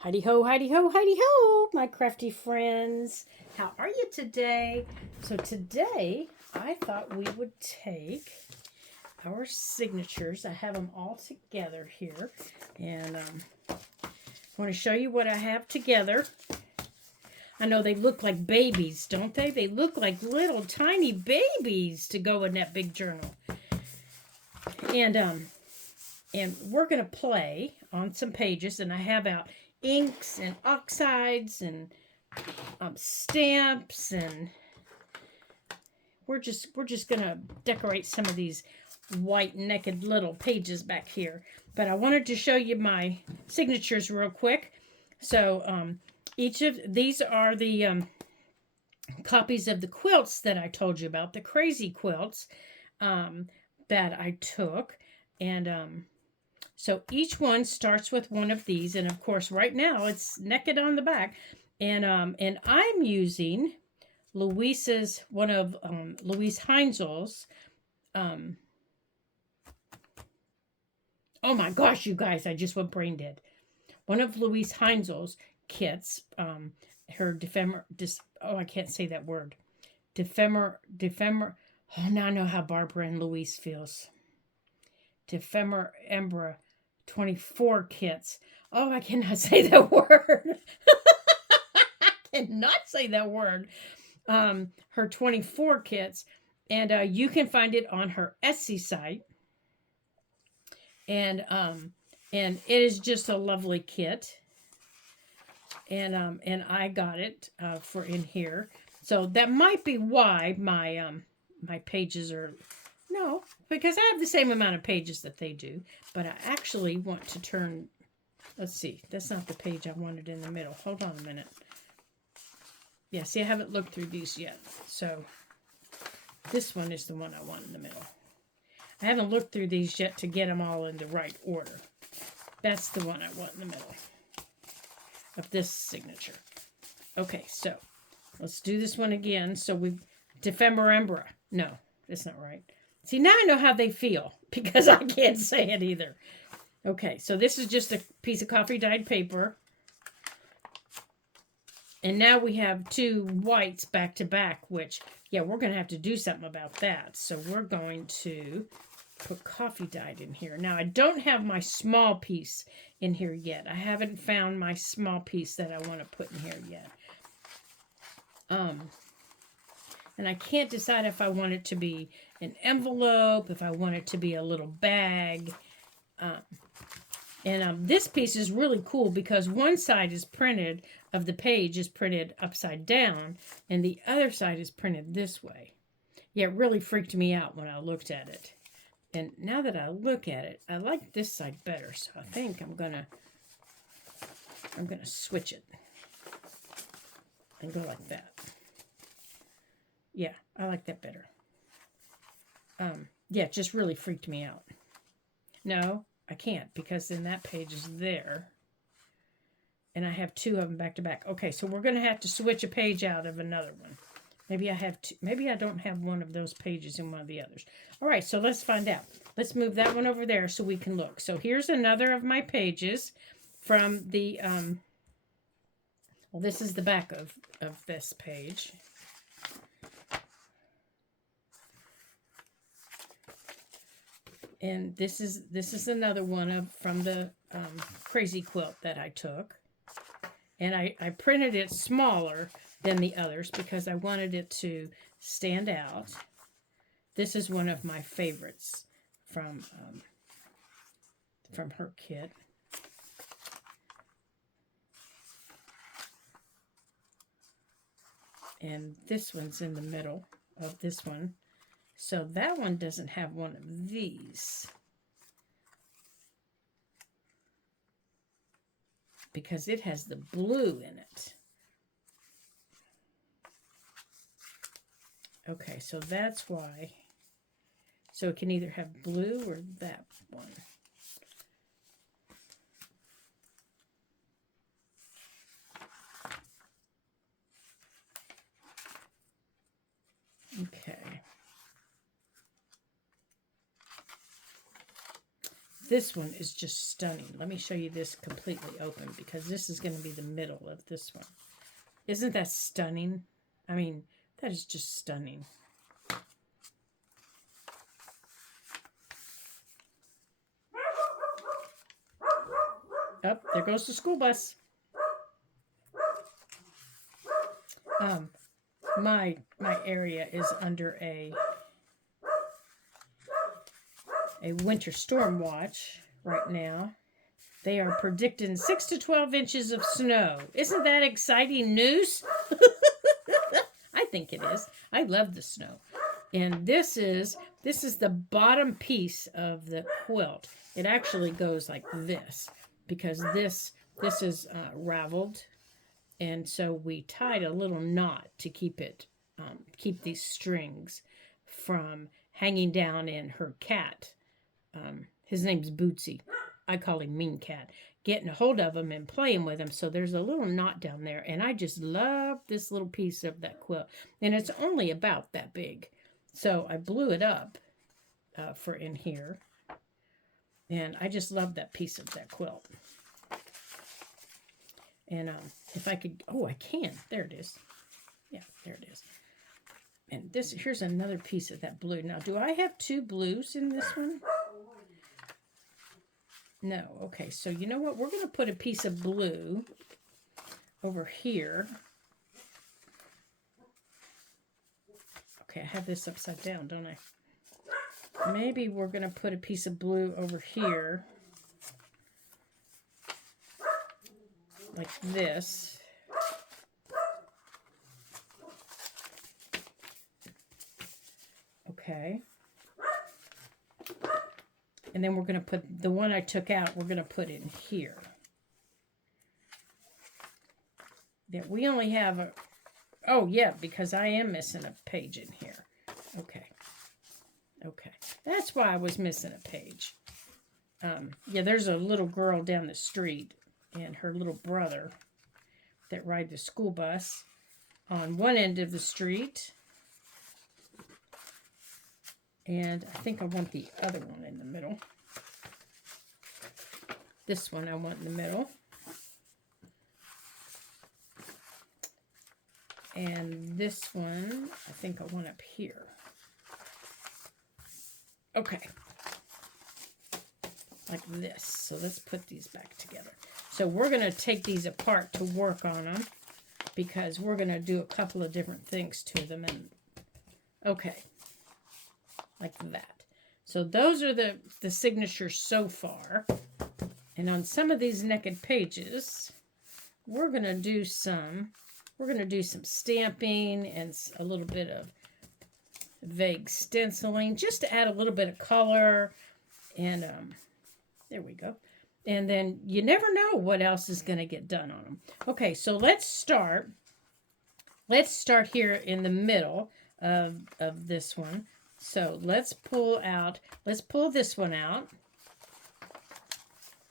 Heidi ho, Heidi ho, Heidi ho, my crafty friends. How are you today? So today I thought we would take our signatures. I have them all together here. And I want to show you what I have together. I know they look like babies, don't they? They look like little tiny babies to go in that big journal. And we're going to play on some pages, and I have out inks and oxides and stamps, and we're just gonna decorate some of these white naked little pages back here. But I wanted to show you my signatures real quick. So each of these are the copies of the quilts that I told you about, the crazy quilts that I took. And so each one starts with one of these, and of course right now it's naked on the back. And I'm using one of Louise Heinzel's. Oh my gosh, you guys! I just went brain dead. One of Louise Heinzel's kits. Her I can't say that word. Oh, now I know how Barbara and Louise feels. Embra 24 kits. Oh, I cannot say that word. I cannot say that word. Her 24 kits, and you can find it on her Etsy site. And it is just a lovely kit. And I got it for in here. So that might be why my pages are no, because I have the same amount of pages that they do, but I actually want to turn. Let's see, that's not the page I wanted in the middle. Hold on a minute. Yeah, see, I haven't looked through these yet. So this one is the one I want in the middle. I haven't looked through these yet to get them all in the right order. That's the one I want in the middle of this signature. Okay, so let's do this one again. So we Embra. No, that's not right. See, now I know how they feel because I can't say it either. Okay, so this is just a piece of coffee dyed paper. And now we have two whites back to back, which, yeah, we're going to have to do something about that. So we're going to put coffee dyed in here. Now, I don't have my small piece in here yet. I haven't found my small piece that I want to put in here yet. And I can't decide if I want it to be an envelope, if I want it to be a little bag. This piece is really cool because one side is printed of the page is printed upside down, and the other side is printed this way. Yeah, it really freaked me out when I looked at it. And now that I look at it, I like this side better. So I think I'm gonna switch it and go like that. Yeah, I like that better. Yeah, it just really freaked me out. No, I can't because then that page is there. And I have two of them back to back. Okay, so we're going to have to switch a page out of another one. Maybe I have two. Maybe I don't have one of those pages in one of the others. All right, so let's find out. Let's move that one over there so we can look. So here's another of my pages from the, well, this is the back of this page. And this is another one from the crazy quilt that I took. And I printed it smaller than the others because I wanted it to stand out. This is one of my favorites from her kit. And this one's in the middle of this one. So that one doesn't have one of these. Because it has the blue in it. Okay, so that's why. So it can either have blue or that one. Okay. This one is just stunning. Let me show you this completely open because this is going to be the middle of this one. Isn't that stunning? I mean, that is just stunning. Oh, there goes the school bus. My area is under a winter storm watch right now. They are predicting 6 to 12 inches of snow. Isn't that exciting news? I think it is. I love the snow. And this is the bottom piece of the quilt. It actually goes like this because this is raveled, and so we tied a little knot to keep it keep these strings from hanging down in her cat. His name's Bootsy. I call him Mean Cat. Getting a hold of him and playing with him. So there's a little knot down there. And I just love this little piece of that quilt. And it's only about that big. So I blew it up for in here. And I just love that piece of that quilt. And if I could, oh, I can. There it is. Yeah, there it is. And here's another piece of that blue. Now, do I have two blues in this one? No. Okay, so you know what? We're going to put a piece of blue over here. Okay, I have this upside down, don't I? Maybe we're going to put a piece of blue over here. Like this. Okay. And then we're going to put the one I took out, we're going to put in here. That we only have a, oh yeah, because I am missing a page in here. Okay. Okay. That's why I was missing a page. Yeah, there's a little girl down the street and her little brother that ride the school bus on one end of the street. And I think I want the other one in the middle. This one I want in the middle. And this one I think I want up here. Okay. Like this. So let's put these back together. So we're going to take these apart to work on them because we're going to do a couple of different things to them. And okay. Like that. So those are the signatures so far. And on some of these naked pages, we're going to do some stamping and a little bit of vague stenciling just to add a little bit of color. And there we go. And then you never know what else is going to get done on them. Okay, so let's start. Let's start here in the middle of this one. So let's pull this one out.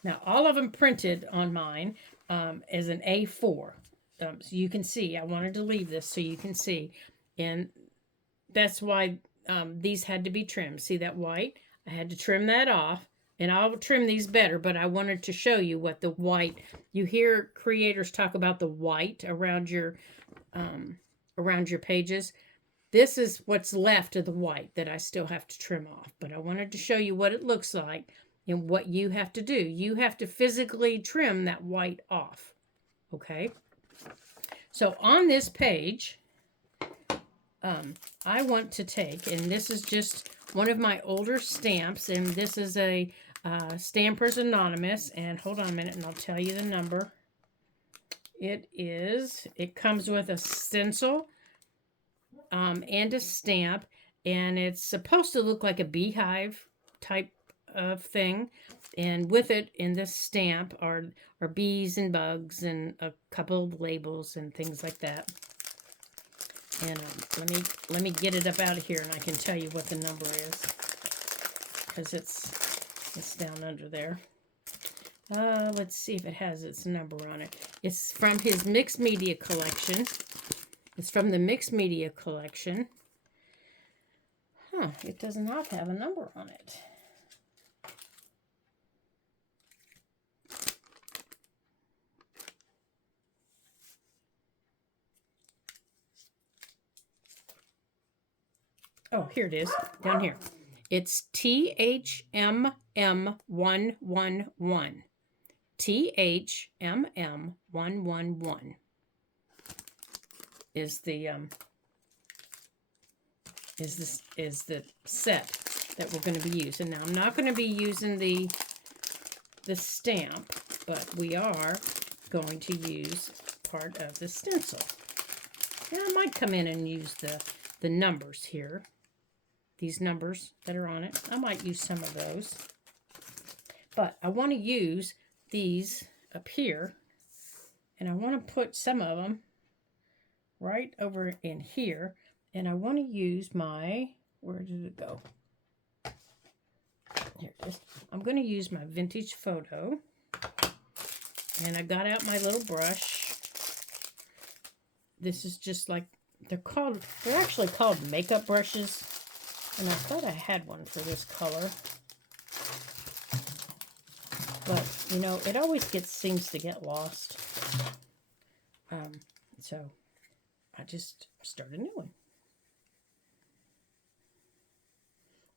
Now, all of them printed on mine as an A4. So you can see, I wanted to leave this so you can see. And that's why these had to be trimmed. See that white? I had to trim that off. And I'll trim these better, but I wanted to show you what the white, you hear creators talk about the white around your pages. This is what's left of the white that I still have to trim off. But I wanted to show you what it looks like and what you have to do. You have to physically trim that white off. Okay? So on this page, I want to take, and this is just one of my older stamps, and this is a Stampers Anonymous. And hold on a minute and I'll tell you the number. It comes with a stencil. And a stamp, and it's supposed to look like a beehive type of thing, and with it in this stamp are bees and bugs and a couple of labels and things like that. And let me get it up out of here and I can tell you what the number is because it's down under there. Let's see if it has its number on it. It's from his mixed media collection. It's from the Mixed Media Collection. Huh, it does not have a number on it. Oh, here it is, down here. It's THMM111. THMM111 is the set that we're going to be using. Now I'm not going to be using the stamp, but we are going to use part of the stencil. And I might come in and use the numbers here. These numbers that are on it. I might use some of those. But I want to use these up here. And I want to put some of them right over in here. And I want to use my, where did it go? Here it is. I'm going to use my vintage photo. And I got out my little brush. This is just like, they're actually called makeup brushes. And I thought I had one for this color. But, you know, it always seems to get lost. So I just started a new one.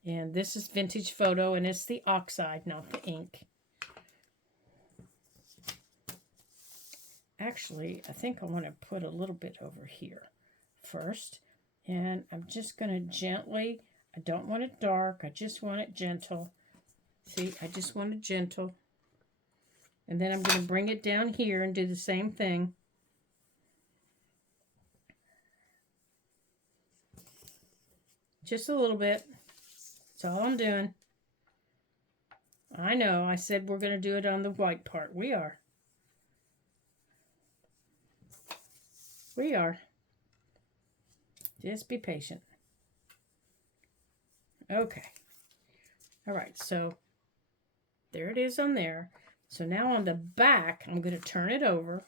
And this is vintage photo, and it's the oxide, not the ink. Actually, I think I want to put a little bit over here first. And I'm just going to gently, I don't want it dark, I just want it gentle. See, I just want it gentle. And then I'm going to bring it down here and do the same thing. Just a little bit. That's all I'm doing. I know, I said we're going to do it on the white part. We are. We are. Just be patient. Okay. All right, so there it is on there. So now on the back, I'm going to turn it over,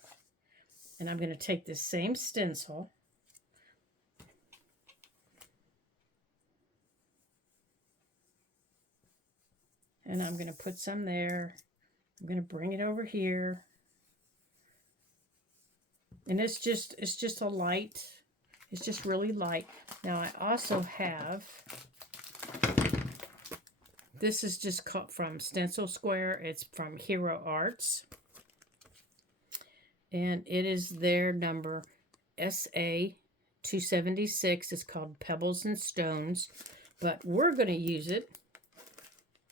and I'm going to take this same stencil, and I'm going to put some there. I'm going to bring it over here. And it's just a light. It's just really light. Now I also have, this is just cut from Stencil Square. It's from Hero Arts. And it is their number SA276. It's called Pebbles and Stones. But we're going to use it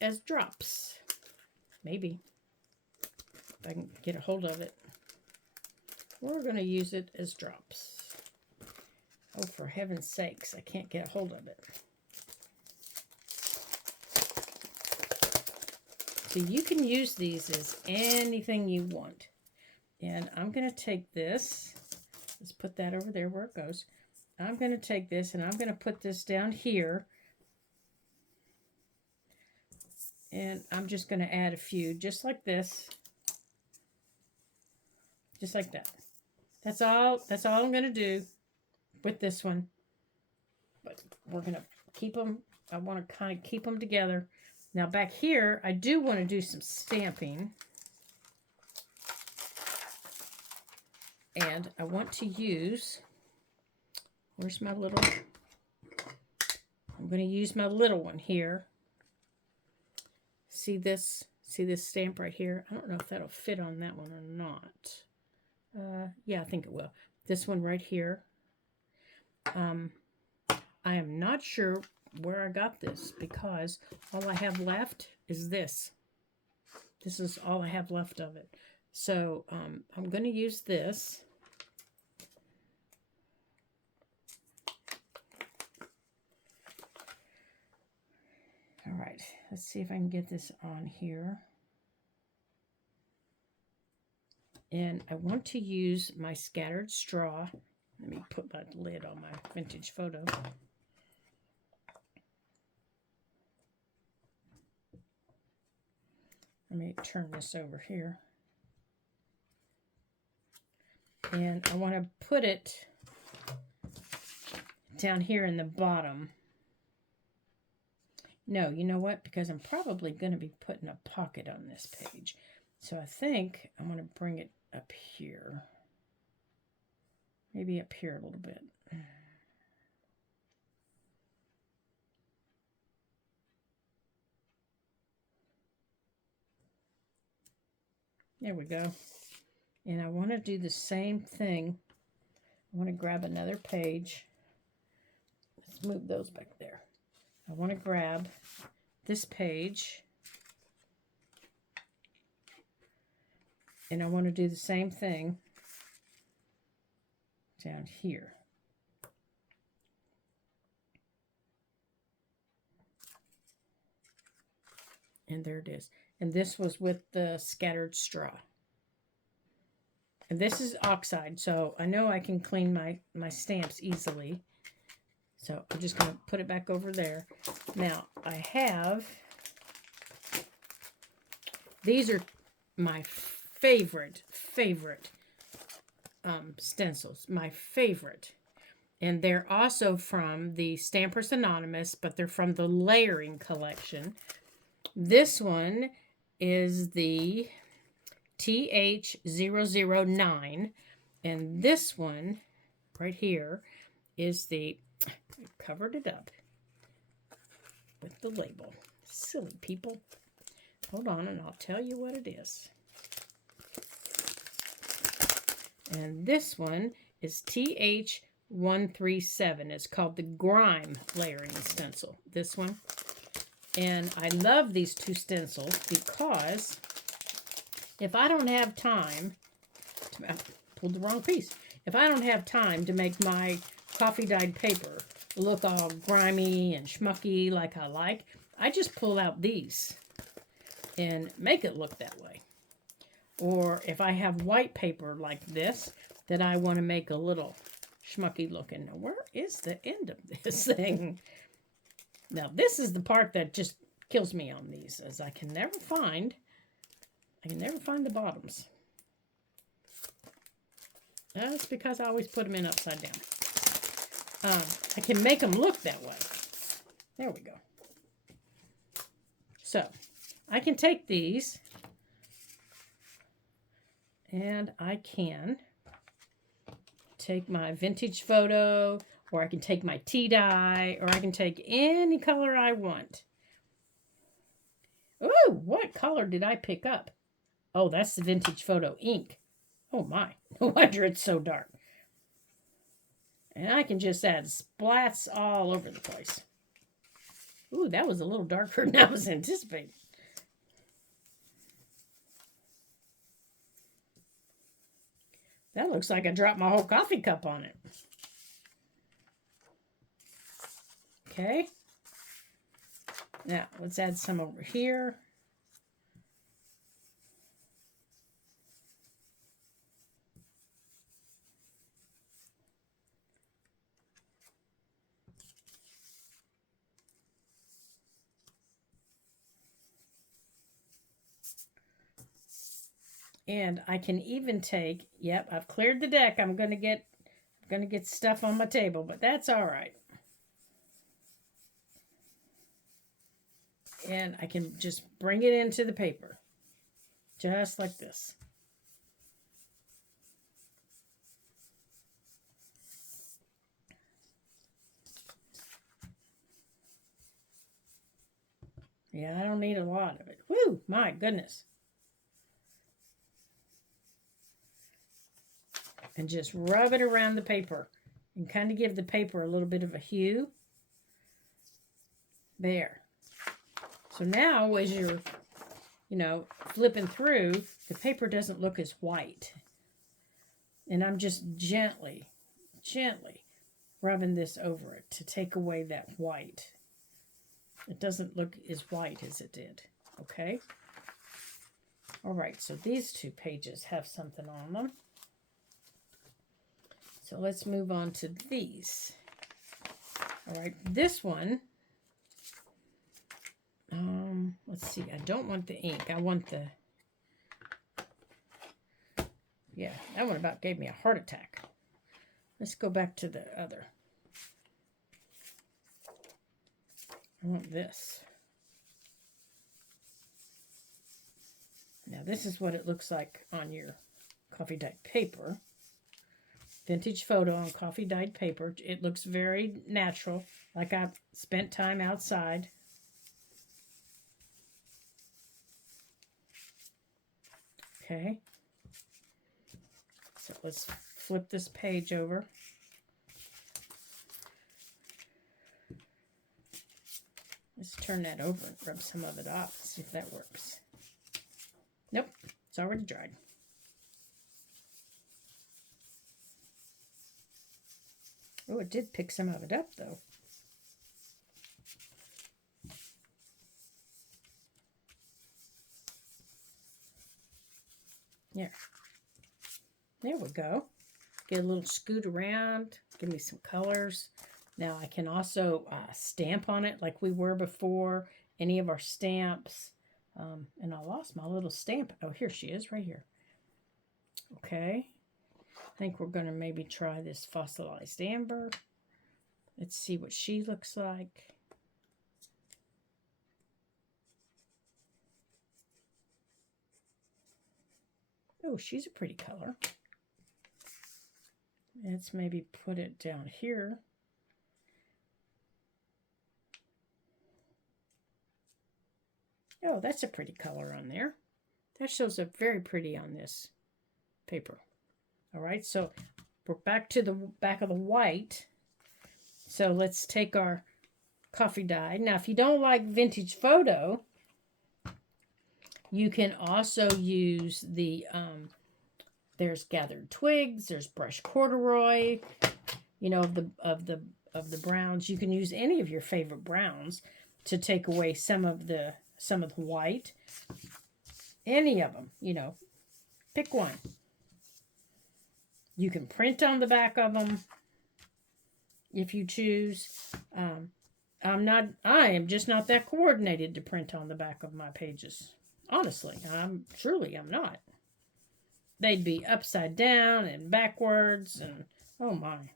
as drops. Maybe. If I can get a hold of it. We're going to use it as drops. Oh, for heaven's sakes, I can't get a hold of it. So you can use these as anything you want. And I'm going to take this. Let's put that over there where it goes. I'm going to take this and I'm going to put this down here. And I'm just going to add a few, just like this. Just like that. That's all I'm going to do with this one. But we're going to keep them, I want to kind of keep them together. Now back here, I do want to do some stamping. And I want to use, where's my little, I'm going to use my little one here. See this stamp right here? I don't know if that'll fit on that one or not. Yeah, I think it will. This one right here. I am not sure where I got this because all I have left is this. This is all I have left of it. So I'm going to use this. All right, let's see if I can get this on here. And I want to use my scattered straw. Let me put my lid on my vintage photo. Let me turn this over here. And I want to put it down here in the bottom. No, you know what? Because I'm probably going to be putting a pocket on this page. So I think I'm going to bring it up here. Maybe up here a little bit. There we go. And I want to do the same thing. I want to grab another page. Let's move those back there. I want to grab this page. And I want to do the same thing down here. And there it is. And this was with the scattered straw. And this is oxide, so I know I can clean my stamps easily. So I'm just going to put it back over there. Now, I have, these are my favorite stencils. My favorite. And they're also from the Stampers Anonymous, but they're from the layering collection. This one is the TH009, and this one right here is the, I covered it up with the label. Silly people. Hold on, and I'll tell you what it is. And this one is TH137. It's called the Grime Layering Stencil. This one. And I love these two stencils because if I don't have time, I pulled the wrong piece. If I don't have time to make my coffee dyed paper look all grimy and schmucky like I like, I just pull out these and make it look that way. Or if I have white paper like this that I want to make a little schmucky looking. Now, where is the end of this thing? Now, this is the part that just kills me on these, as I can never find the bottoms. That's because I always put them in upside down. I can make them look that way. There we go. So, I can take these, and I can take my vintage photo, or I can take my tea dye, or I can take any color I want. Ooh, what color did I pick up? Oh, that's the vintage photo ink. Oh my, no wonder it's so dark. And I can just add splats all over the place. Ooh, that was a little darker than I was anticipating. That looks like I dropped my whole coffee cup on it. Okay. Now, let's add some over here. And I can even take, yep, I've cleared the deck. I'm gonna get stuff on my table, but that's all right. And I can just bring it into the paper. Just like this. Yeah, I don't need a lot of it. Woo, my goodness. And just rub it around the paper and kind of give the paper a little bit of a hue. There. So now as you're, flipping through, the paper doesn't look as white. And I'm just gently rubbing this over it to take away that white. It doesn't look as white as it did. Okay? All right, so these two pages have something on them. So let's move on to these. All right, this one, let's see, I don't want the ink. I want the, yeah, that one about gave me a heart attack. Let's go back to the other. I want this. Now this is what it looks like on your coffee dyed paper. Vintage photo on coffee dyed paper. It looks very natural, like I've spent time outside. Okay. So let's flip this page over. Let's turn that over and rub some of it off. See if that works. Nope, it's already dried. Oh, it did pick some of it up, though. There we go. Get a little scoot around. Give me some colors. Now I can also stamp on it like we were before. Any of our stamps. And I lost my little stamp. Oh, here she is, right here. Okay. I think we're going to maybe try this fossilized amber. Let's see what she looks like. Oh, she's a pretty color. Let's maybe put it down here. Oh, that's a pretty color on there. That shows up very pretty on this paper. All right, so we're back to the back of the white. So let's take our coffee dye. Now, if you don't like vintage photo, you can also use the, there's gathered twigs, there's brush corduroy, you know, of the browns. You can use any of your favorite browns to take away some of the white. Any of them, you know, pick one. You can print on the back of them if you choose. I am just not that coordinated to print on the back of my pages. Honestly, I'm not. They'd be upside down and backwards, and oh my,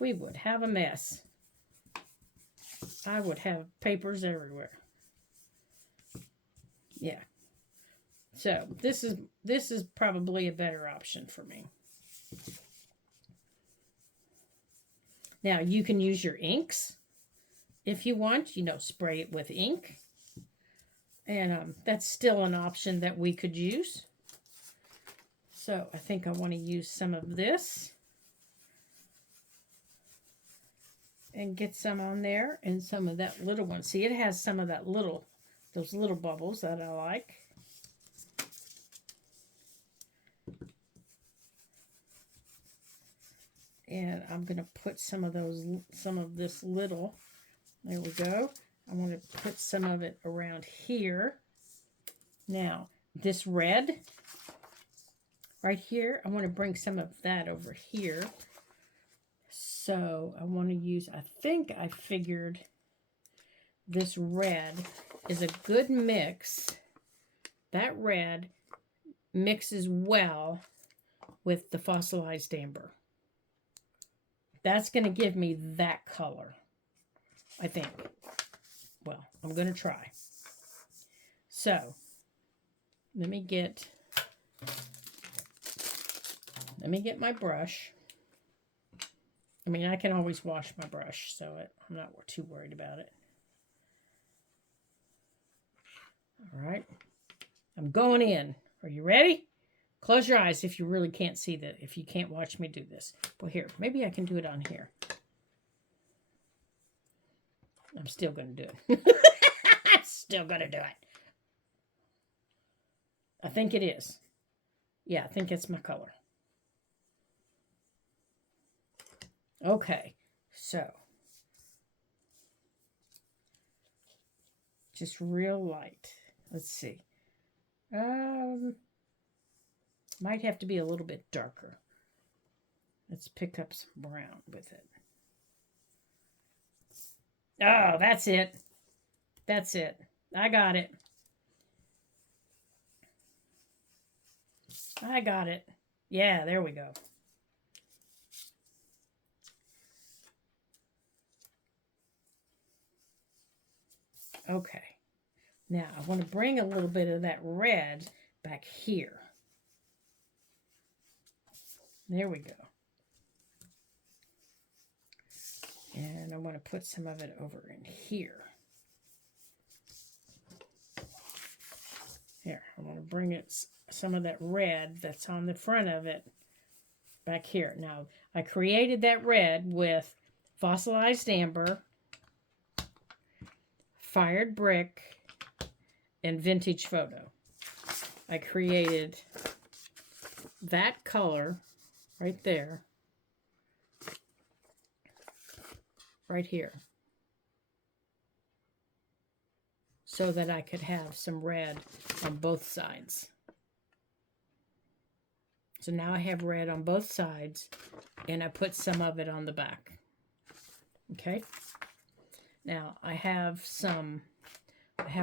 we would have a mess. I would have papers everywhere. Yeah. So this is probably a better option for me. Now you can use your inks if you want, you know, spray it with ink. And that's still an option that we could use. So I think I want to use some of this and get some on there and some of that little one. See, it has some of that those little bubbles that I like. And I'm going to put some of this little, there we go. I want to put some of it around here. Now, this red right here, I want to bring some of that over here. So I want to use, I think I figured this red is a good mix. That red mixes well with the fossilized amber. That's going to give me that color, I think. Well, I'm going to try. So, let me get my brush. I mean, I can always wash my brush, so I'm not too worried about it. All right. I'm going in. Are you ready? Close your eyes if you really can't see that, if you can't watch me do this. Well, here, maybe I can do it on here. I'm still going to do it. I'm still going to do it. I think it is. Yeah, I think it's my color. Okay, so just real light. Let's see. Might have to be a little bit darker. Let's pick up some brown with it. Oh, that's it. That's it. I got it. I got it. Yeah, there we go. Okay. Now, I want to bring a little bit of that red back here. There we go. And I want to put some of it over in here. Here, I'm going to bring it some of that red that's on the front of it back here. Now, I created that red with fossilized amber, fired brick, and vintage photo. I created that color right there, right here, so that I could have some red on both sides. So now I have red on both sides, and I put some of it on the back. Okay? Now I have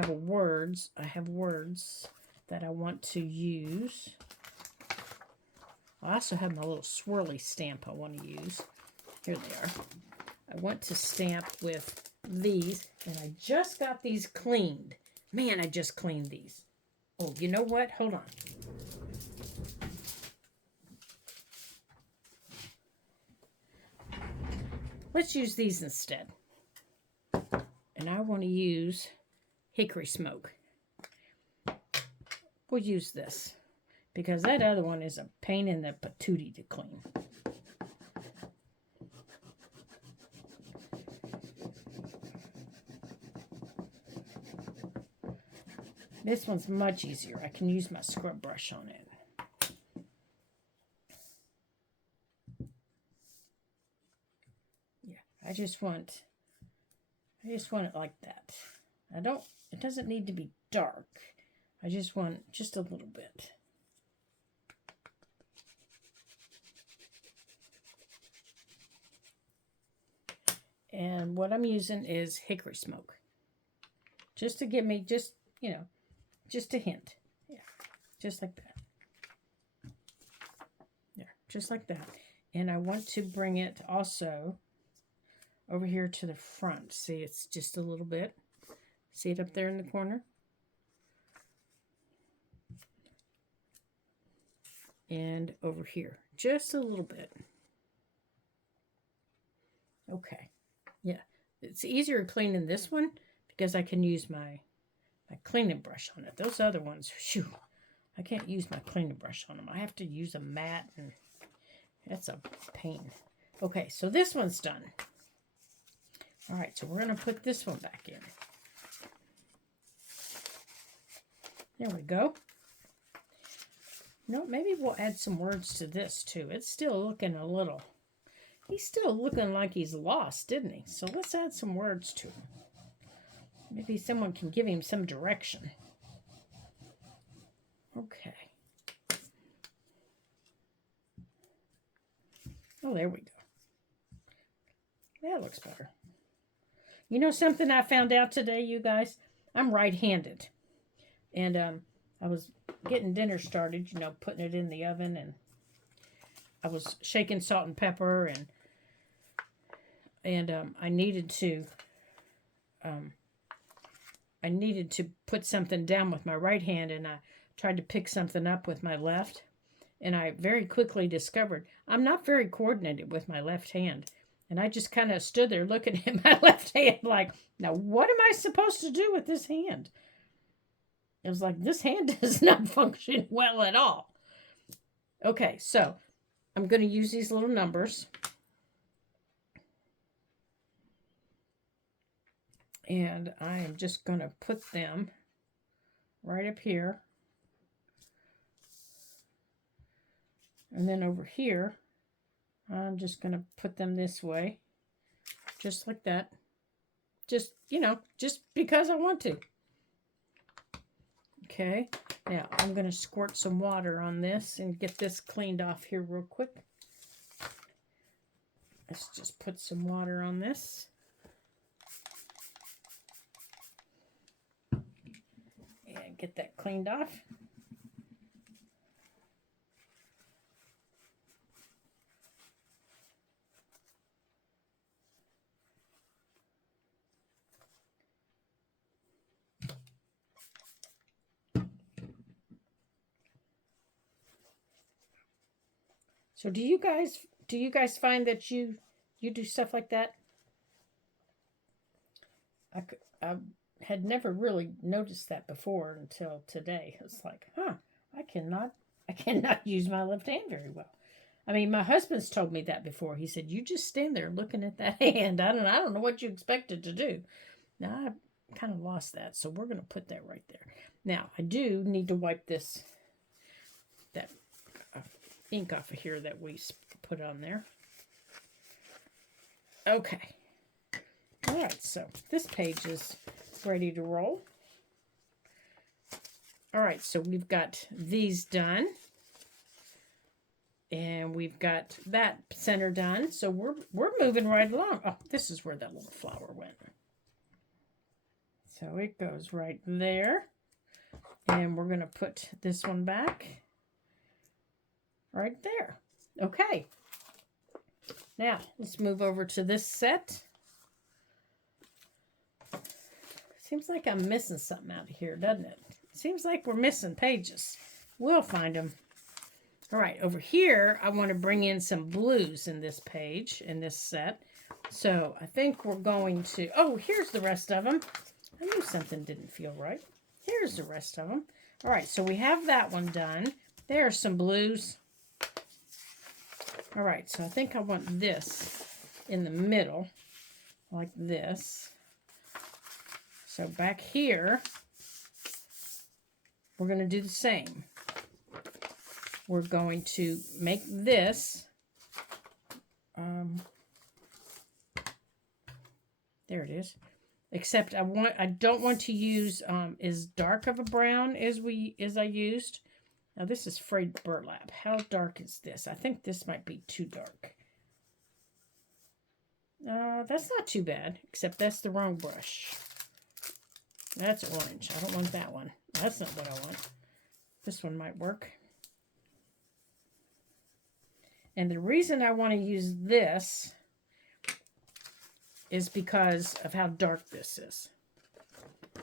words that I want to use. I also have my little swirly stamp I want to use. Here they are. I want to stamp with these, and I just got these cleaned. Man, I just cleaned these. Oh, you know what? Hold on. Let's use these instead. And I want to use hickory smoke. We'll use this because that other one is a pain in the patootie to clean. This one's much easier. I can use my scrub brush on it. Yeah, I just want it like that. It doesn't need to be dark. I just want just a little bit. And what I'm using is hickory smoke. Just to give me just a hint. Yeah, just like that. There, just like that. And I want to bring it also over here to the front. See, it's just a little bit. See it up there in the corner? And over here, just a little bit. Okay. Yeah, it's easier cleaning this one because I can use my cleaning brush on it. Those other ones, phew, I can't use my cleaning brush on them. I have to use a mat, and that's a pain. Okay, so this one's done. All right, so we're going to put this one back in. There we go. No, maybe we'll add some words to this too. It's still looking a little... He's still looking like he's lost, didn't he? So let's add some words to him. Maybe someone can give him some direction. Okay. Oh, there we go. That looks better. You know something I found out today, you guys? I'm right-handed. And I was getting dinner started, putting it in the oven, and I was shaking salt and pepper, and I needed to put something down with my right hand, and I tried to pick something up with my left, and I very quickly discovered I'm not very coordinated with my left hand, and I just kind of stood there looking at my left hand like, now what am I supposed to do with this hand? It was like, this hand does not function well at all. Okay, so I'm going to use these little numbers. And I am just going to put them right up here. And then over here, I'm just going to put them this way. Just like that. Just, just because I want to. Okay. Now, I'm going to squirt some water on this and get this cleaned off here real quick. Let's just put some water on this. And get that cleaned off. So do you guys find that you do stuff like that? had never really noticed that before until today. It's like, huh, I cannot use my left hand very well. I mean, my husband's told me that before. He said, "You just stand there looking at that hand. I don't know what you expected to do." Now I kind of lost that, so we're going to put that right there. Now I do need to wipe that ink off of here that we put on there. Okay. All right, so this page is ready to roll. All right, so we've got these done. And we've got that center done. So we're moving right along. Oh, this is where that little flower went. So it goes right there. And we're going to put this one back right there. Okay. Now, let's move over to this set. Seems like I'm missing something out of here, doesn't it? Seems like we're missing pages. We'll find them. All right, over here, I want to bring in some blues in this page, in this set. So I think we're going to, oh, here's the rest of them. I knew something didn't feel right. Here's the rest of them. All right, so we have that one done. There are some blues. All right, so I think I want this in the middle, like this. So back here, we're going to do the same. We're going to make this, there it is, except I don't want to use as dark of a brown as I used. Now this is frayed burlap. How dark is this? I think this might be too dark. That's not too bad, except that's the wrong brush. That's orange. I don't want that one. That's not what I want. This one might work. And the reason I want to use this is because of how dark this is.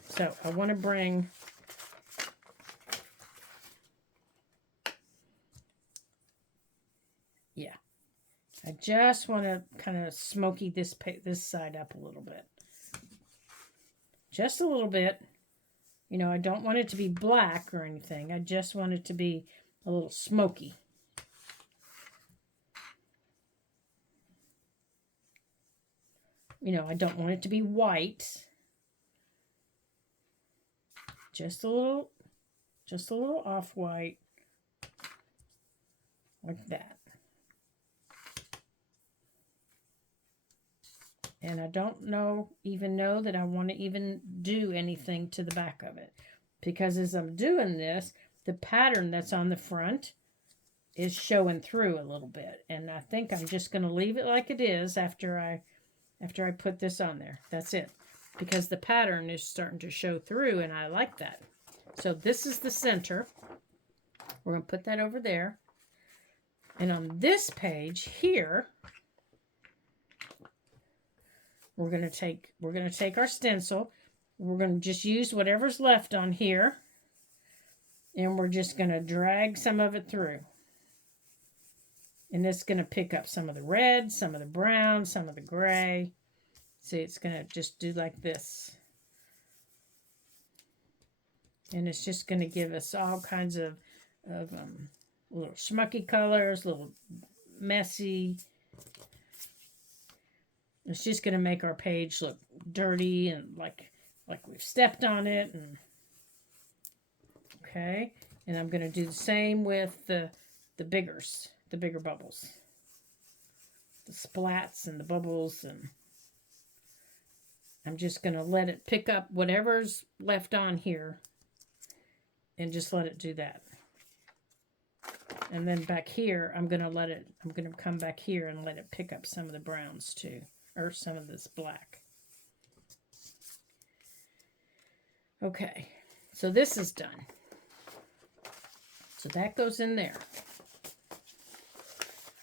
So I want to bring I just want to kind of smoky this side up a little bit. Just a little bit. You know, I don't want it to be black or anything. I just want it to be a little smoky. You know, I don't want it to be white. Just a little off-white. Like that. And I don't even know that I want to even do anything to the back of it. Because as I'm doing this, the pattern that's on the front is showing through a little bit. And I think I'm just going to leave it like it is after I put this on there. That's it. Because the pattern is starting to show through, and I like that. So this is the center. We're going to put that over there. And on this page here, we're going to take our stencil. We're going to just use whatever's left on here. And we're just going to drag some of it through. And it's going to pick up some of the red, some of the brown, some of the gray. See, it's going to just do like this. And it's just going to give us all kinds of little schmucky colors, little messy. It's just going to make our page look dirty and like we've stepped on it. And okay, and I'm going to do the same with the bigger bubbles, the splats and the bubbles, and I'm just going to let it pick up whatever's left on here and just let it do that. And then back here, I'm going to come back here and let it pick up some of the browns too, or some of this black. Okay, so this is done. So that goes in there.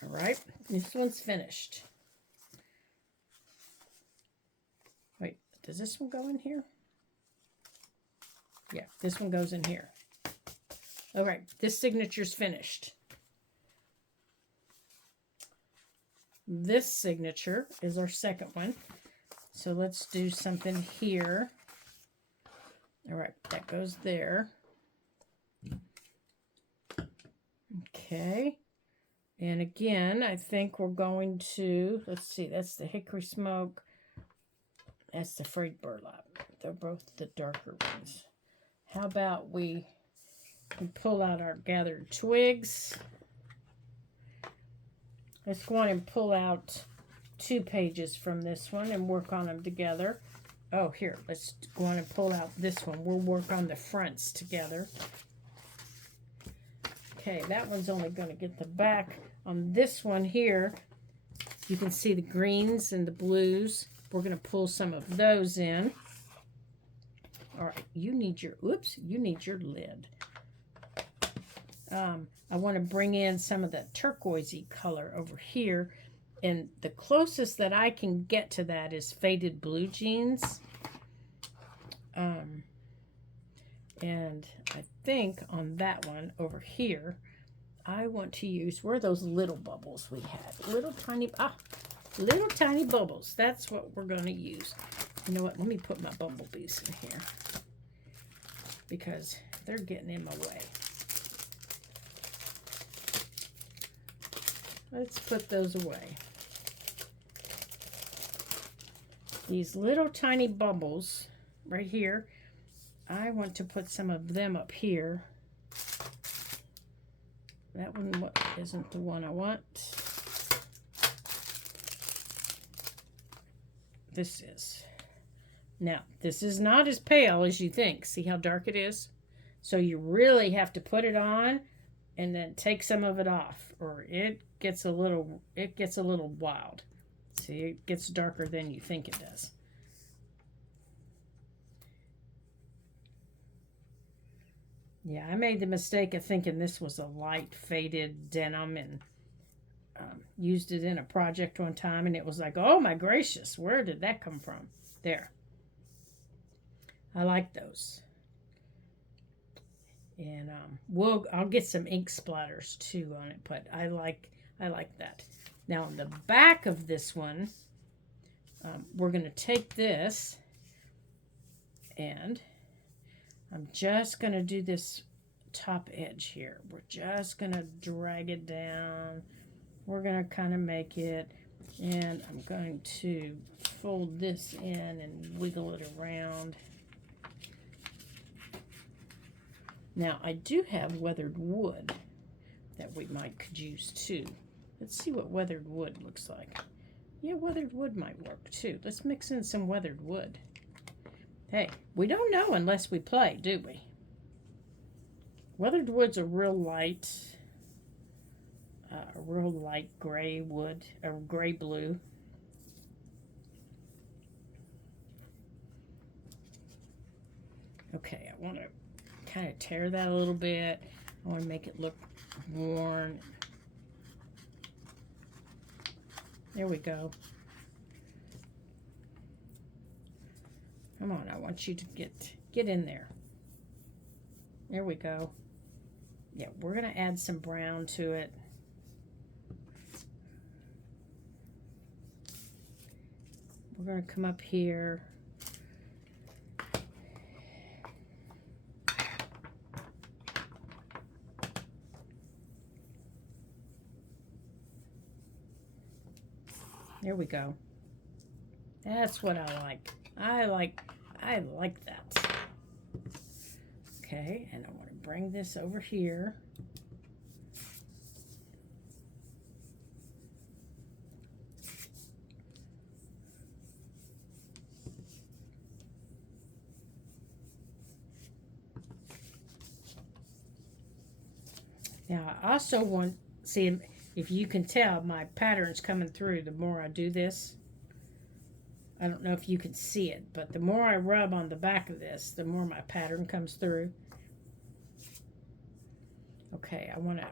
All right, this one's finished. Wait, does this one go in here? Yeah, this one goes in here. All right, this signature's finished. This signature is our second one. So let's do something here. All right, that goes there. Okay. And again, I think we're going to, let's see, that's the hickory smoke. That's the frayed burlap. They're both the darker ones. How about we pull out our gathered twigs? Let's go on and pull out 2 pages from this one and work on them together. Oh, here, let's go on and pull out this one. We'll work on the fronts together. Okay, that one's only going to get the back. On this one here, you can see the greens and the blues. We're going to pull some of those in. All right, you need your lid. I want to bring in some of the turquoisey color over here. And the closest that I can get to that is faded blue jeans. And I think on that one over here, I want to use, where are those little bubbles we had? Little tiny bubbles. That's what we're going to use. You know what? Let me put my bumblebees in here because they're getting in my way. Let's put those away. These little tiny bubbles right here, I want to put some of them up here. That one isn't the one I want. This is. Now, this is not as pale as you think. See how dark it is? So you really have to put it on and then take some of it off, or it gets a little wild. See, it gets darker than you think it does. Yeah, I made the mistake of thinking this was a light faded denim and used it in a project one time, and it was like, oh my gracious, where did that come from? There. I like those. And I'll get some ink splatters too on it, but I like that. Now on the back of this one, we're going to take this, and I'm just going to do this top edge here. We're just going to drag it down. We're going to kind of make it, and I'm going to fold this in and wiggle it around. Now, I do have weathered wood that we could use too. Let's see what weathered wood looks like. Yeah, weathered wood might work too. Let's mix in some weathered wood. Hey, we don't know unless we play, do we? Weathered wood's a real light gray wood, or gray blue. Okay, I want to kind of tear that a little bit. I want to make it look worn. There we go. Come on, I want you to get in there. There we go. Yeah, we're going to add some brown to it. We're going to come up here. There we go. That's what I like. I like that. Okay, and I want to bring this over here. Now I also want, see if you can tell my pattern's coming through the more I do this. I don't know if you can see it, but the more I rub on the back of this, the more my pattern comes through. Okay, I want to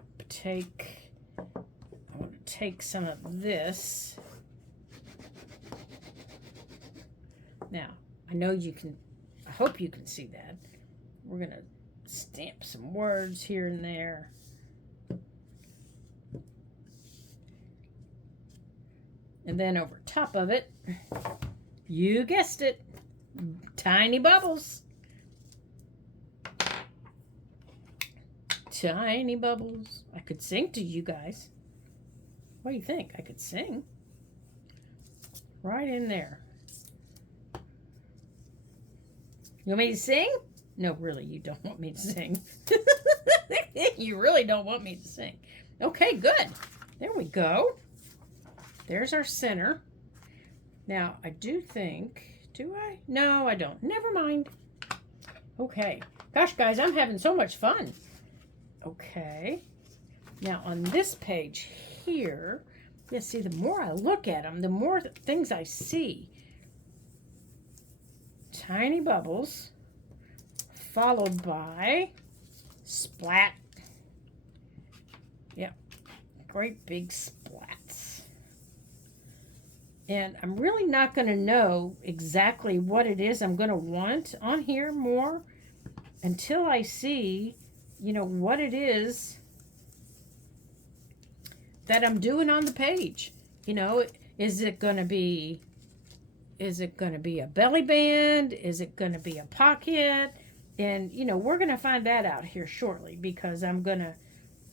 take some of this. Now, I know you can, I hope you can see that. We're going to stamp some words here and there. And then over top of it, you guessed it, tiny bubbles. Tiny bubbles. I could sing to you guys. What do you think? I could sing. Right in there. You want me to sing? No, really, you don't want me to sing. You really don't want me to sing. Okay, good. There we go. There's our center. Now, I do think, do I? No, I don't. Never mind. Okay. Gosh, guys, I'm having so much fun. Okay. Now, on this page here, you see, the more I look at them, the more things I see. Tiny bubbles, followed by splat. Yep. Great big splats. And I'm really not going to know exactly what it is I'm going to want on here more until I see, you know, what it is that I'm doing on the page. You know, is it going to be a belly band? Is it going to be a pocket? And, you know, we're going to find that out here shortly, because I'm going to,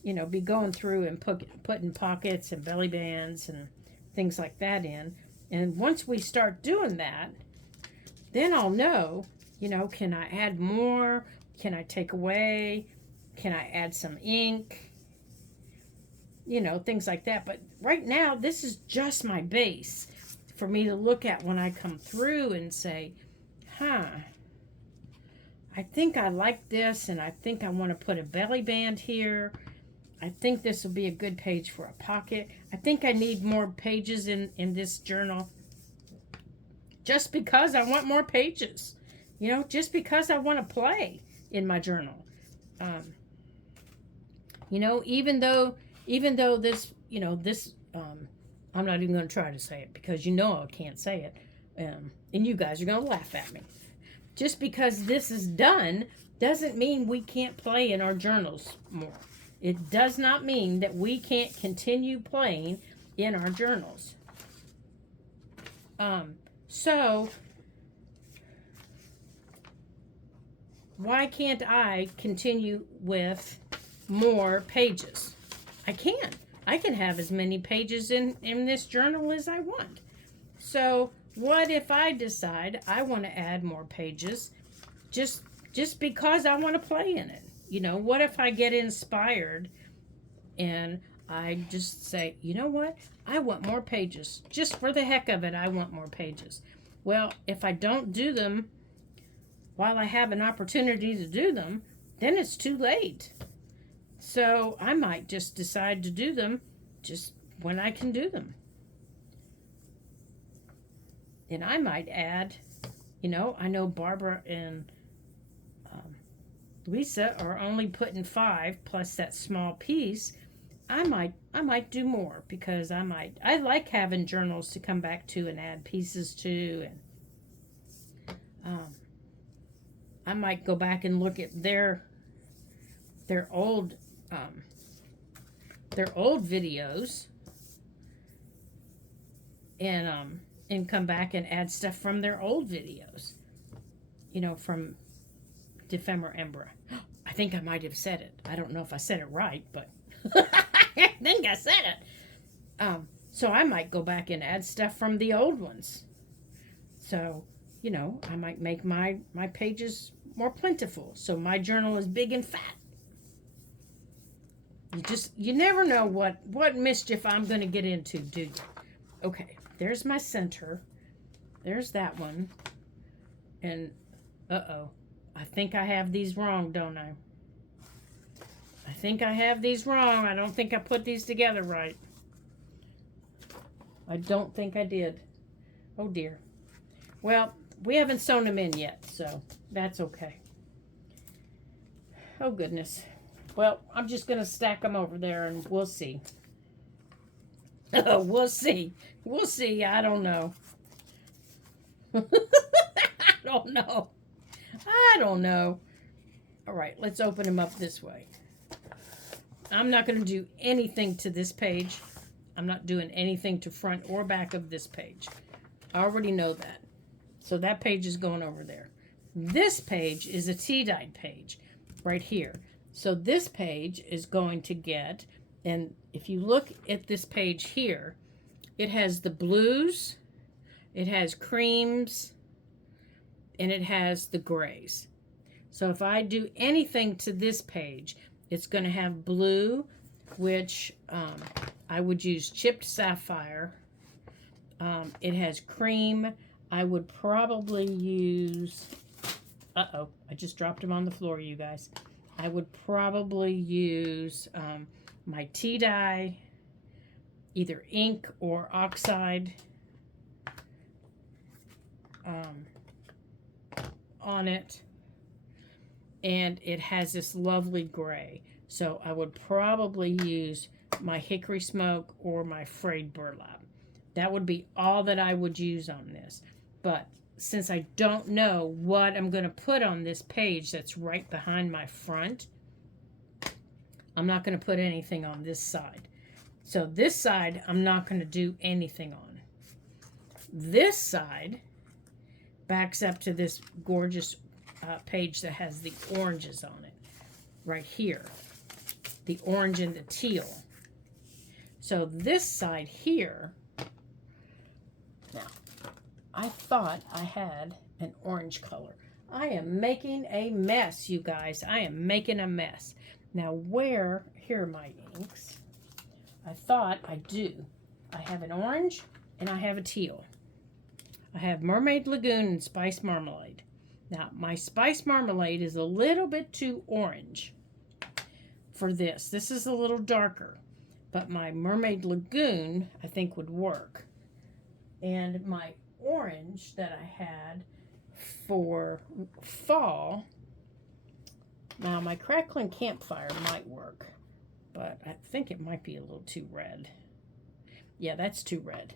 you know, be going through and putting pockets and belly bands and things like that in. And once we start doing that, then I'll know, you know, can I add more? Can I take away? Can I add some ink? You know, things like that. But right now, this is just my base for me to look at when I come through and say, huh, I think I like this, and I think I want to put a belly band here. I think this will be a good page for a pocket. I think I need more pages in this journal, just because I want more pages. You know, just because I want to play in my journal. You know, even though this, you know, this, I'm not even going to try to say it, because you know I can't say it. And you guys are going to laugh at me. Just because this is done doesn't mean we can't play in our journals more. It does not mean that we can't continue playing in our journals. So why can't I continue with more pages? I can. I can have as many pages in this journal as I want. So what if I decide I want to add more pages just because I want to play in it? You know, what if I get inspired and I just say, you know what? I want more pages. Just for the heck of it, I want more pages. Well, if I don't do them while I have an opportunity to do them, then it's too late. So I might just decide to do them just when I can do them. And I might add, you know, I know Barbara and Lisa are only putting 5 plus that small piece. I might do more, because I like having journals to come back to and add pieces to, and I might go back and look at their old videos and come back and add stuff from their old videos. You know, from Defemer Embra. I think I might have said it. I don't know if I said it right, but I think I said it. So I might go back and add stuff from the old ones. So, you know, I might make my pages more plentiful, so my journal is big and fat. You never know what mischief I'm going to get into, do you? Okay, there's my center. There's that one. And, uh-oh. I think I have these wrong, don't I? I think I have these wrong. I don't think I put these together right. I don't think I did. Oh, dear. Well, we haven't sewn them in yet, so that's okay. Oh, goodness. Well, I'm just going to stack them over there, and we'll see. We'll see. We'll see. I don't know. I don't know. I don't know. All right, let's open them up this way. I'm not going to do anything to this page. I'm not doing anything to front or back of this page. I already know that. So that page is going over there. This page is a tea-dyed page right here. So this page is going to get, and if you look at this page here, it has the blues, it has creams, and it has the grays. So if I do anything to this page, it's going to have blue, which I would use chipped sapphire. It has cream. I would probably use, uh-oh, I just dropped them on the floor, you guys. I would probably use my tea dye, either ink or oxide on it. And it has this lovely gray. So I would probably use my hickory smoke or my frayed burlap. That would be all that I would use on this. But since I don't know what I'm going to put on this page that's right behind my front, I'm not going to put anything on this side. So this side, I'm not going to do anything on. This side backs up to this gorgeous page that has the oranges on it right here, the orange and the teal. So this side here, now I thought I had an orange color. I am making a mess, you guys. I am making a mess. Now here are my inks. I thought I do. I have an orange and I have a teal. I have Mermaid Lagoon and Spice Marmalade. Now, my Spice Marmalade is a little bit too orange for this. This is a little darker, but my Mermaid Lagoon, I think, would work. And my orange that I had for fall, now my Crackling Campfire might work, but I think it might be a little too red. Yeah, that's too red.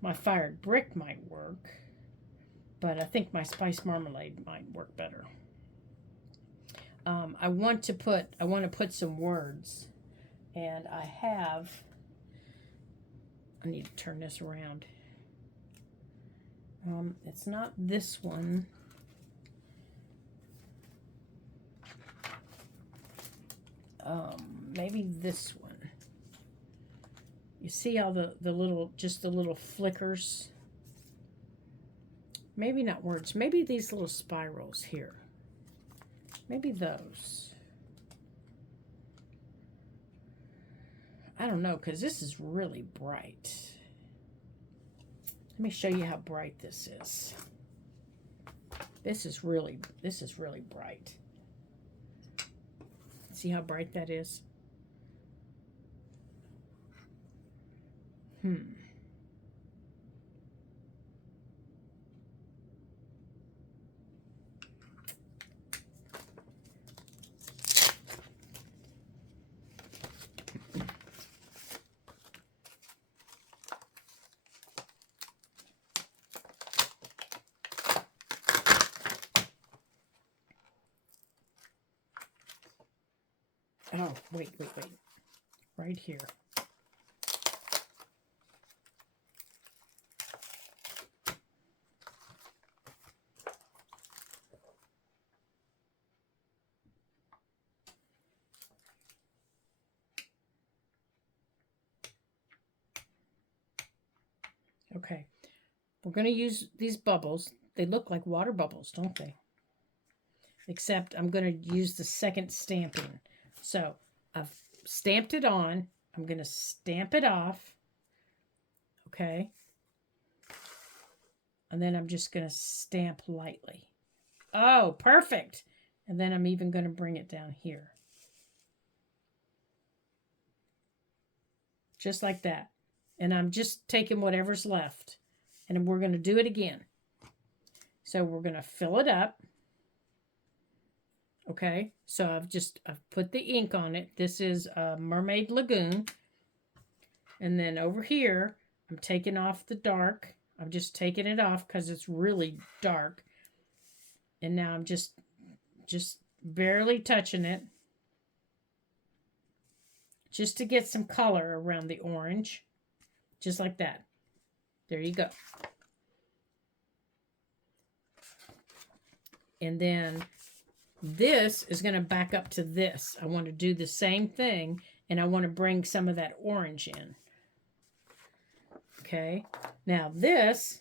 My Fired Brick might work, but I think my Spice Marmalade might work better. I want to put some words, and I need to turn this around. It's not this one. Maybe this one. You see all the little flickers? Maybe not words. Maybe these little spirals here. Maybe those. I don't know, because this is really bright. Let me show you how bright this is. This is really bright. See how bright that is? Oh, wait. Right here. Okay, we're going to use these bubbles. They look like water bubbles, don't they? Except I'm going to use the second stamping. So I've stamped it on. I'm going to stamp it off. Okay. And then I'm just going to stamp lightly. Oh, perfect. And then I'm even going to bring it down here. Just like that. And I'm just taking whatever's left. And we're going to do it again. So we're going to fill it up. Okay, so I've put the ink on it. This is Mermaid Lagoon. And then over here, I'm taking off the dark. I'm just taking it off because it's really dark. And now I'm just barely touching it. Just to get some color around the orange. Just like that. There you go. And then this is going to back up to this. I want to do the same thing, and I want to bring some of that orange in. Okay, now this,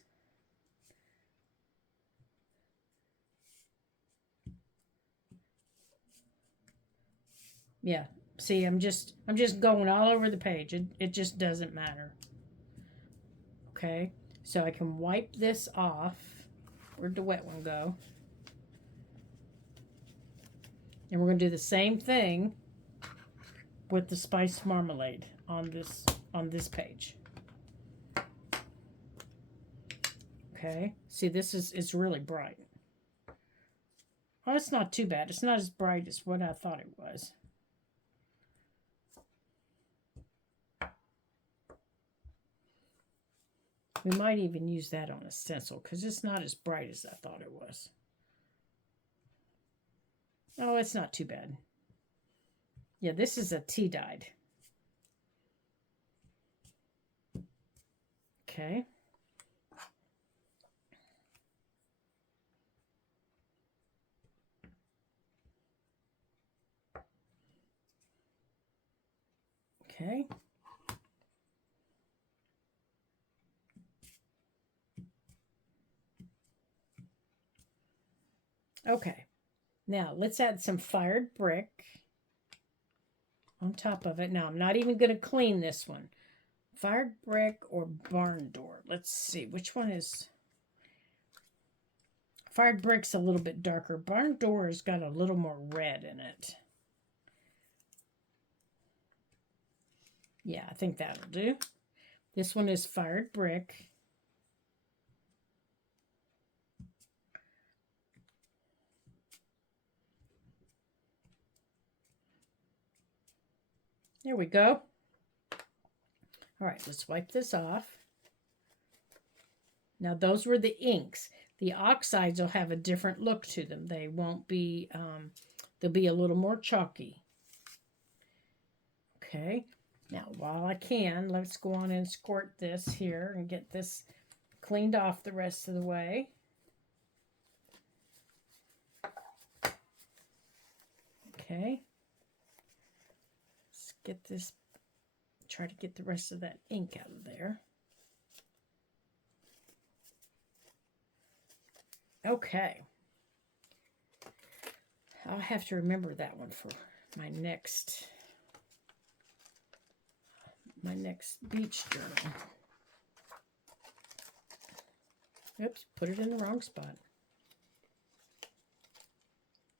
yeah, see, I'm just going all over the page. It just doesn't matter. Okay, so I can wipe this off. Where'd the wet one go? And we're going to do the same thing with the spice marmalade on this page. Okay, see, this is really bright. Oh, it's not too bad. It's not as bright as what I thought it was. We might even use that on a stencil because it's not as bright as I thought it was. Oh, it's not too bad. Yeah, this is a tea dyed. Okay. Okay. Okay. Now, let's add some fired brick on top of it. Now, I'm not even going to clean this one. Fired brick or barn door. Let's see. Which one is... Fired brick's a little bit darker. Barn door has got a little more red in it. Yeah, I think that'll do. This one is fired brick. There we go. All right, let's wipe this off. Now, those were the inks. The oxides will have a different look to them. They won't be, they'll be a little more chalky. Okay, now while I can, let's go on and squirt this here and get this cleaned off the rest of the way. Okay, let's get this, try to get the rest of that ink out of there. Okay, I'll have to remember that one for my next beach journal. Oops, put it in the wrong spot.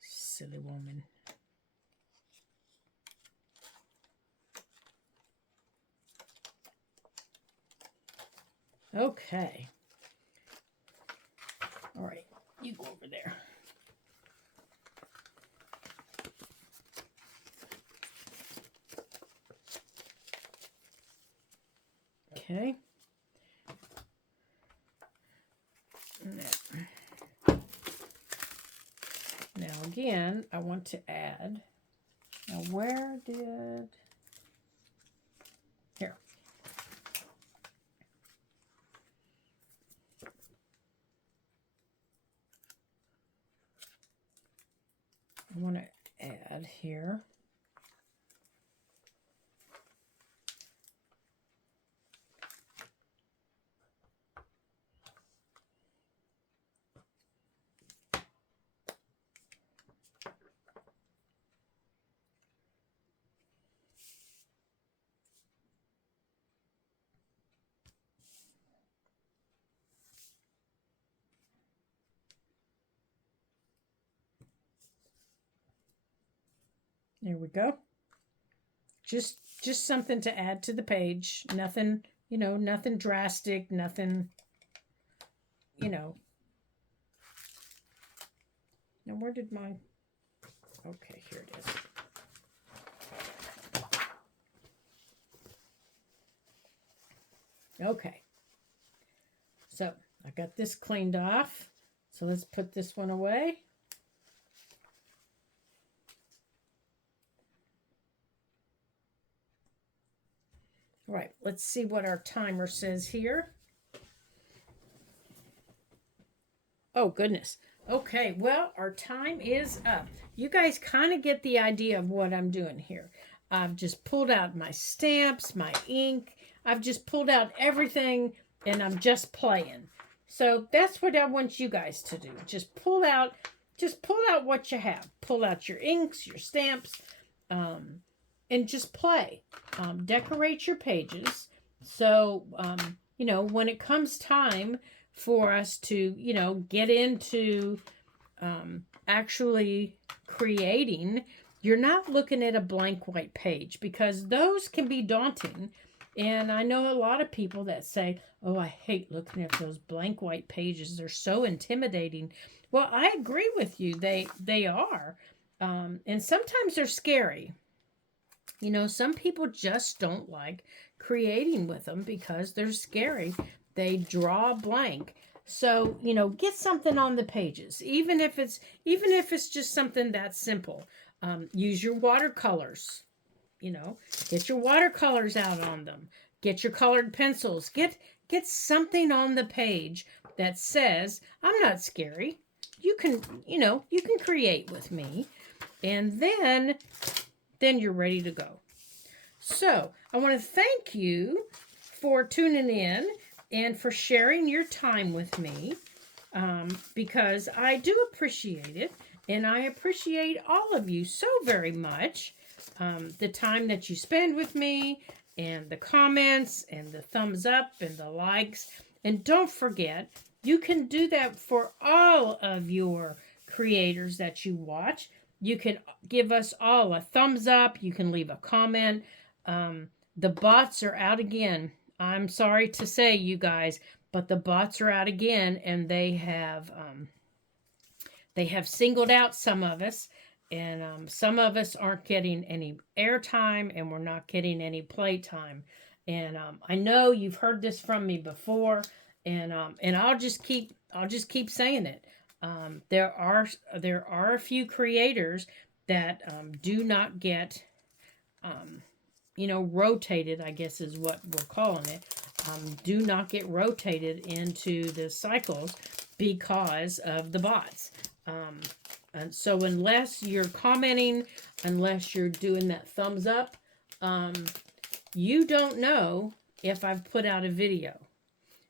Silly woman. Okay. All right, you go over there. Okay. Now again, I want to add, now where did, here. I want to add here. There we go. Just something to add to the page. Nothing, you know, nothing drastic, nothing, you know. Now where did my, okay, here it is. Okay. So I got this cleaned off. So let's put this one away. All right, let's see what our timer says here. Oh, goodness. Okay, well, our time is up. You guys kind of get the idea of what I'm doing here. I've just pulled out my stamps, my ink. I've just pulled out everything and I'm just playing. So that's what I want you guys to do. Just pull out what you have. Pull out your inks, your stamps, um, and just play. Decorate your pages. So, when it comes time for us to, get into actually creating, you're not looking at a blank white page because those can be daunting. And I know a lot of people that say, oh, I hate looking at those blank white pages. They're so intimidating. Well, I agree with you. They are. And sometimes they're scary. Some people just don't like creating with them because they're scary. They draw blank. So, get something on the pages, even if it's just something that simple. Use your watercolors. Get your watercolors out on them. Get your colored pencils. Get something on the page that says, I'm not scary. You can create with me. And then you're ready to go. So, I want to thank you for tuning in and for sharing your time with me, because I do appreciate it, and I appreciate all of you so very much. The time that you spend with me, and the comments, and the thumbs up, and the likes. And don't forget, you can do that for all of your creators that you watch. You can give us all a thumbs up. You can leave a comment. The bots are out again. I'm sorry to say, you guys, but the bots are out again, and they have singled out some of us, and some of us aren't getting any airtime, and we're not getting any playtime. And I know you've heard this from me before, and I'll just keep saying it. There are a few creators that do not get rotated, I guess is what we're calling it. Do not get rotated into the cycles because of the bots. And so unless you're commenting, unless you're doing that thumbs up, you don't know if I've put out a video,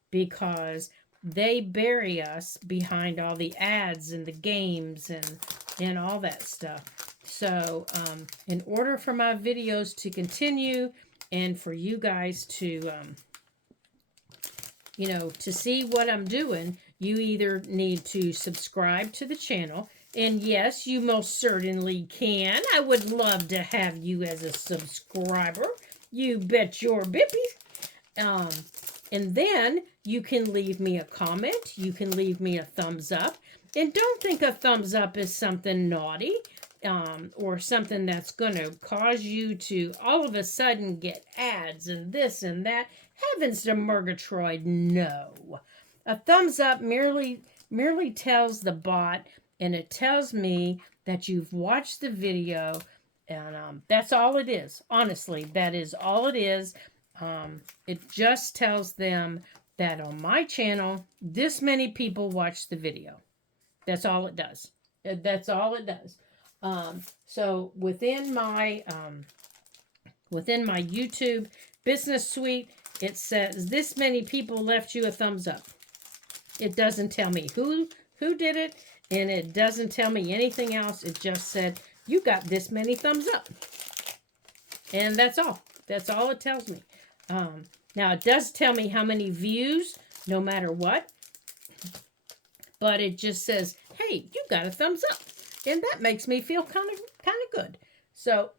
because they bury us behind all the ads and the games and all that stuff. So in order for my videos to continue and for you guys to to see what I'm doing, you either need to subscribe to the channel. And yes, you most certainly can. I would love to have you as a subscriber. You bet your bippies. And then you can leave me a comment. You can leave me a thumbs up. And don't think a thumbs up is something naughty, or something that's going to cause you to all of a sudden get ads and this and that. Heavens to Murgatroyd, no. A thumbs up merely tells the bot, and it tells me that you've watched the video, and that's all it is. Honestly, that is all it is. It just tells them that on my channel, this many people watched the video. That's all it does. That's all it does. So within my YouTube business suite, it says this many people left you a thumbs up. It doesn't tell me who did it, and it doesn't tell me anything else. It just said you got this many thumbs up, and that's all. That's all it tells me. Now it does tell me how many views, no matter what, but it just says, "Hey, you got a thumbs up," and that makes me feel kind of good. So.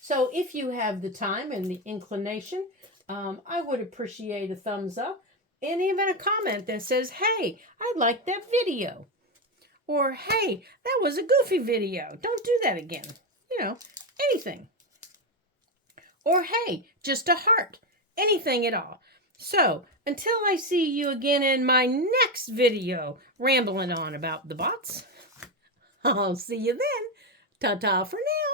So if you have the time and the inclination, I would appreciate a thumbs up and even a comment that says, hey, I liked that video. Or, hey, that was a goofy video. Don't do that again. Anything. Or, hey, just a heart. Anything at all. So, until I see you again in my next video rambling on about the bots, I'll see you then. Ta-ta for now.